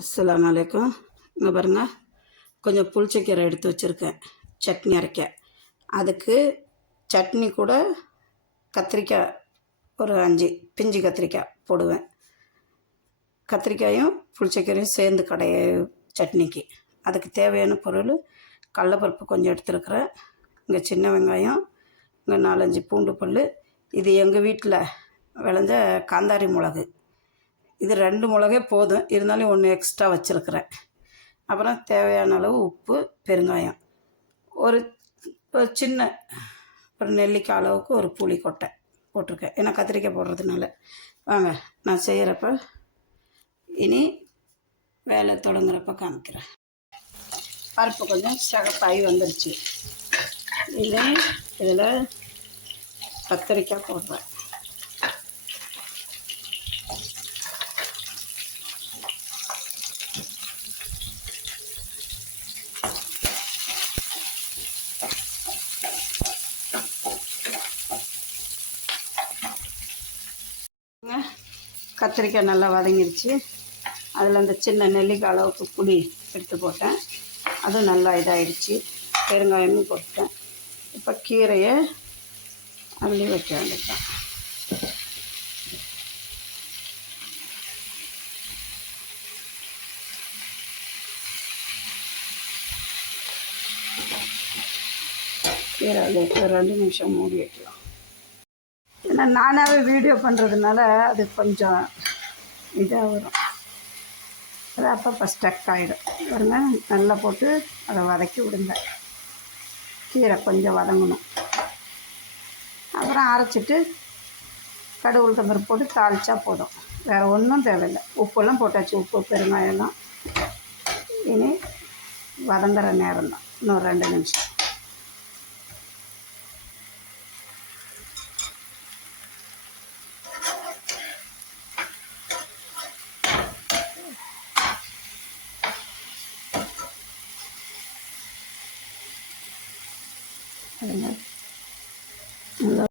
அஸ்ஸலாமு அலைக்கும். இங்கே பாருங்கள், கொஞ்சம் புளிச்சக்கீரை எடுத்து வச்சுருக்கேன் சட்னி அரைக்க. அதுக்கு சட்னி கூட கத்திரிக்காய் ஒரு 5 பிஞ்சு கத்திரிக்காய் போடுவேன். கத்திரிக்காயும் புளிச்சக்கீரையும் சேர்ந்து சட்னிக்கு. அதுக்கு தேவையான பொருள் கடலப்பருப்பு கொஞ்சம் எடுத்துருக்குறேன். இங்கே சின்ன வெங்காயம், இங்கே 4-5 பூண்டு பல். இது எங்கள் வீட்டில் விளைஞ்ச காந்தாரி மிளகு. இது 2 மிளகே போதும், இருந்தாலும் 1 எக்ஸ்ட்ரா வச்சுருக்கிறேன். அப்புறம் தேவையான அளவு உப்பு, பெருங்காயம், ஒரு சின்ன ஒரு நெல்லிக்காய் அளவுக்கு ஒரு புளிக்கொட்டை போட்டிருக்கேன், ஏன்னா கத்திரிக்காய் போடுறதுனால. வாங்க நான் செய்கிறப்ப இனி வேலை தொடங்குறப்ப காமிக்கிறேன். பருப்பு கொஞ்சம் சகப்பாகி வந்துருச்சு. இதில் கத்திரிக்காய் போடுறேன். கத்திரிக்காய் நல்லா வதங்கிருச்சு. அதில் அந்த சின்ன நெல்லிக்காய் அளவுக்கு புளி எடுத்து போட்டேன், அதுவும் நல்லா இதாகிடுச்சு. பெருங்காயமும் போட்டேன். இப்போ கீரையை அள்ளி வைக்க வேண்டியதான். கீரை ஒரு 2 நிமிஷம் மூடி வைக்கலாம். ஏன்னா நானாகவே வீடியோ பண்ணுறதுனால அது கொஞ்சம் இதாக வரும், அது அப்பப்போ ஸ்டக் ஆகிடும். பாருங்க, நல்லா போட்டு அதை வதக்கி விடுங்க. கீரை கொஞ்சம் வதங்கணும். அப்புறம் அரைச்சிட்டு கடுகு உளுத்தம் பருப்பு போட்டு தாளித்தா போதும், வேறு ஒன்றும் தேவையில்லை. உப்பெல்லாம் போட்டாச்சு, உப்பு பெருங்காயம்லாம். இனி வதங்குற நேரம் தான், இன்னும் 2 நிமிஷம். அதுங்க